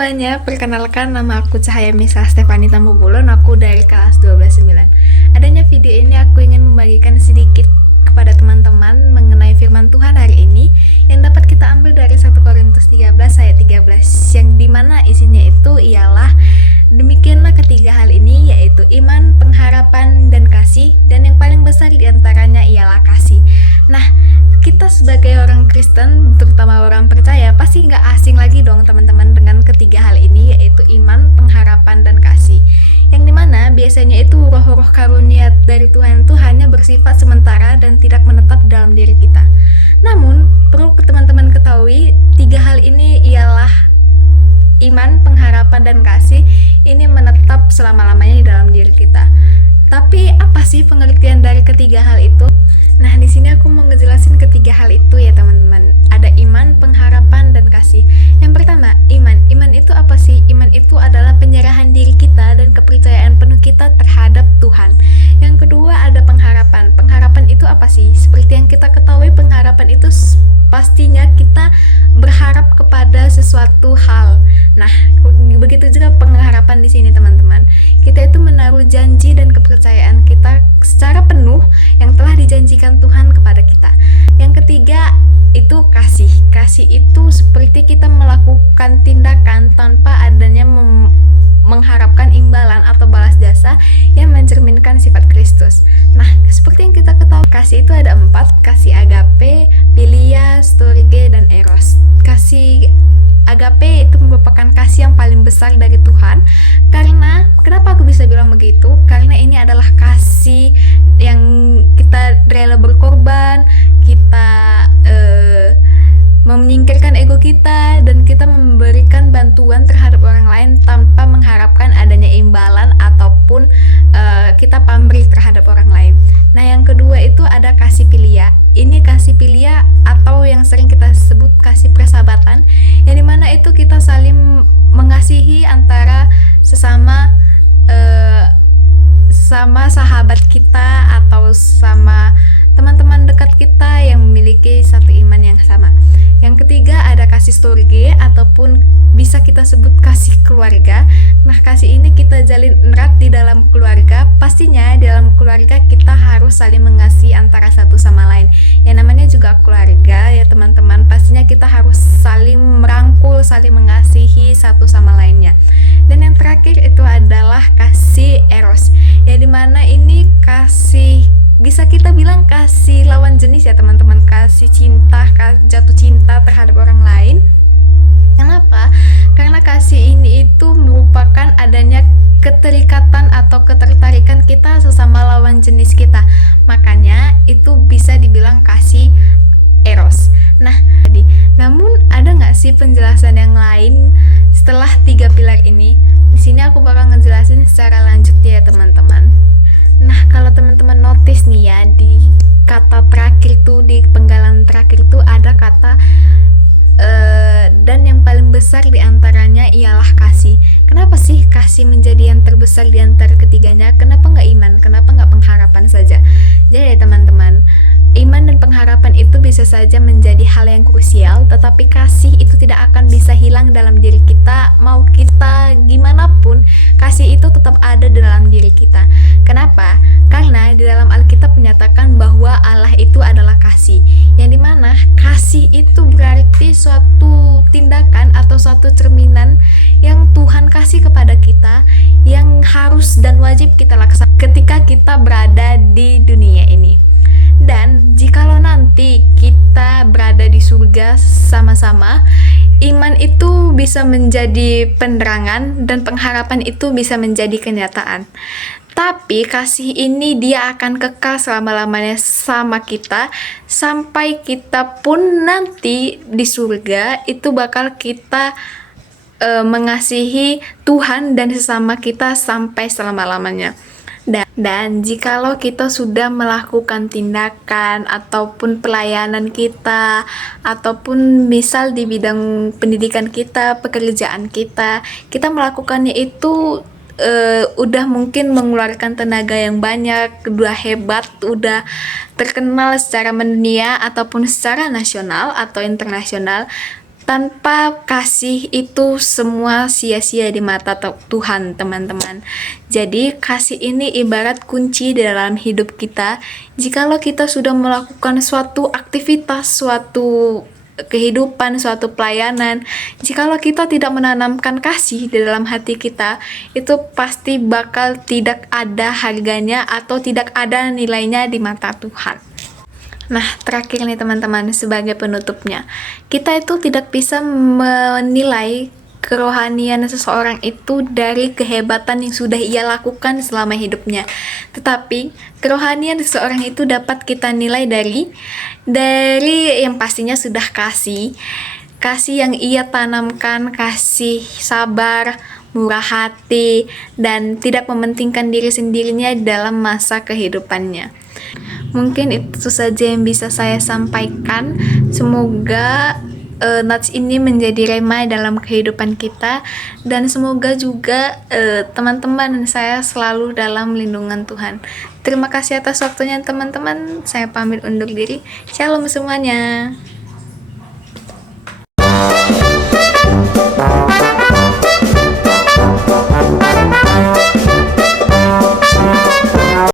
semuanya, perkenalkan nama aku Cahaya Misa Stefani Tambobulon, aku dari kelas 12-9. Adanya video ini aku ingin membagikan sedikit kepada teman-teman mengenai firman Tuhan hari ini yang dapat kita ambil dari 1 Korintus 13 ayat 13, yang dimana isinya itu ialah demikianlah ketiga hal ini, yaitu iman, pengharapan, dan kasih, dan yang paling besar diantaranya ialah kasih. Nah, kita sebagai orang Kristen, terutama orang percaya, pasti nggak asing lagi dong teman-teman dengan ketiga hal ini, yaitu iman, pengharapan, dan kasih. Yang dimana biasanya itu roh-roh karunia dari Tuhan itu hanya bersifat sementara dan tidak menetap dalam diri kita. Namun, perlu teman-teman ketahui, tiga hal ini ialah iman, pengharapan, dan kasih ini menetap selama-lamanya di dalam diri kita. Tapi apa sih pengertian dari ketiga hal itu? Nah, di sini aku mau ngejelasin ketiga hal itu ya teman-teman. Ada iman, pengharapan, dan kasih. Yang pertama, iman. Iman itu apa sih? Iman itu adalah penyerahan diri kita dan kepercayaan penuh kita terhadap Tuhan. Yang kedua, ada pengharapan. Pengharapan itu apa sih? Seperti yang kita ketahui, pengharapan itu pastinya kita berharap kepada sesuatu hal. Nah, begitu juga pengharapan di sini teman-teman. Kita itu menaruh janji dan kepercayaan kita secara penuh yang telah dijanjikan Tuhan kepada kita. Yang ketiga itu kasih. Kasih itu seperti kita melakukan tindakan tanpa adanya mengharapkan imbalan atau balas jasa yang mencerminkan sifat Kristus. Nah, seperti yang kita ketahui, kasih itu ada 4, kasih agape, philia, storge, dan eros. Kasih agape itu merupakan kasih yang paling besar dari Tuhan. Karena kenapa aku bisa bilang begitu? Karena ini adalah kasih yang kita rela berkorban, kita menyingkirkan ego kita, dan kita memberikan bantuan terhadap orang lain tanpa mengharapkan adanya imbalan ataupun kita pamrih terhadap orang lain. Nah, yang kedua itu ada kasih philia. Ini kasih philia atau yang sering kita sebut kasih persahabatan, yang dimana itu kita saling mengasihi antara sesama sahabat kita atau sama teman-teman dekat kita yang memiliki satu iman yang sama. Yang ketiga ada kasih storge ataupun bisa kita sebut kasih keluarga. Nah, kasih ini kita jalin erat di dalam keluarga. Pastinya di dalam keluarga kita harus saling mengasihi antara satu sama lain. Yang namanya juga keluarga ya teman-teman. Pastinya kita harus saling merangkul, saling mengasihi satu sama lainnya. Dan yang terakhir itu adalah kasih eros. Ya dimana ini kasih, bisa kita bilang kasih lawan jenis ya teman-teman, kasih cinta, jatuh cinta terhadap orang lain. Kenapa? Karena kasih ini itu merupakan adanya keterikatan atau ketertarikan kita sesama lawan jenis kita. Makanya itu bisa dibilang kasih eros. Nah, namun ada nggak sih penjelasan yang lain setelah 3 pilar ini? Di sini aku bakal ngejelasin secara lanjut ya teman-teman. Nah, kalau teman-teman notice nih ya, di kata terakhir tuh, di penggalan terakhir tuh ada kata dan yang paling besar diantaranya ialah kasih. Kenapa sih kasih menjadi yang terbesar di antara ketiganya? Kenapa nggak iman? Kenapa nggak pengharapan saja? Jadi teman-teman, iman dan pengharapan itu bisa saja menjadi hal yang krusial, tetapi kasih itu tidak akan bisa hilang dalam diri kita. Mau kita gimana pun, kasih itu tetap ada di dalam diri kita. Kenapa? Karena di dalam Alkitab menyatakan bahwa Allah itu adalah kasih, yang dimana kasih itu berarti suatu tindakan atau suatu cerminan yang Tuhan kasih kepada kita, yang harus dan wajib kita laksanakan ketika kita berada di dunia ini. Dan jikalau nanti kita berada di surga sama-sama, iman itu bisa menjadi penerangan dan pengharapan itu bisa menjadi kenyataan. Tapi kasih ini dia akan kekal selama-lamanya sama kita, sampai kita pun nanti di surga itu bakal kita mengasihi Tuhan dan sesama kita sampai selama-lamanya. Dan jikalau kita sudah melakukan tindakan ataupun pelayanan kita, ataupun misal di bidang pendidikan kita, pekerjaan kita melakukannya itu udah mungkin mengeluarkan tenaga yang banyak, udah hebat, udah terkenal secara mendunia ataupun secara nasional atau internasional. Tanpa kasih itu semua sia-sia di mata Tuhan, teman-teman. Jadi kasih ini ibarat kunci di dalam hidup kita. Jikalau kita sudah melakukan suatu aktivitas, suatu kehidupan, suatu pelayanan, jikalau kita tidak menanamkan kasih di dalam hati kita, itu pasti bakal tidak ada harganya atau tidak ada nilainya di mata Tuhan. Nah, terakhir nih teman-teman, sebagai penutupnya, kita itu tidak bisa menilai kerohanian seseorang itu dari kehebatan yang sudah ia lakukan selama hidupnya. Tetapi kerohanian seseorang itu dapat kita nilai dari yang pastinya sudah kasih yang ia tanamkan, kasih sabar, murah hati, dan tidak mementingkan diri sendirinya dalam masa kehidupannya. Mungkin itu saja yang bisa saya sampaikan. Semoga nats ini menjadi rema dalam kehidupan kita, dan semoga juga teman-teman dan saya selalu dalam lindungan Tuhan. Terima kasih atas waktunya teman-teman. Saya pamit undur diri. Shalom semuanya.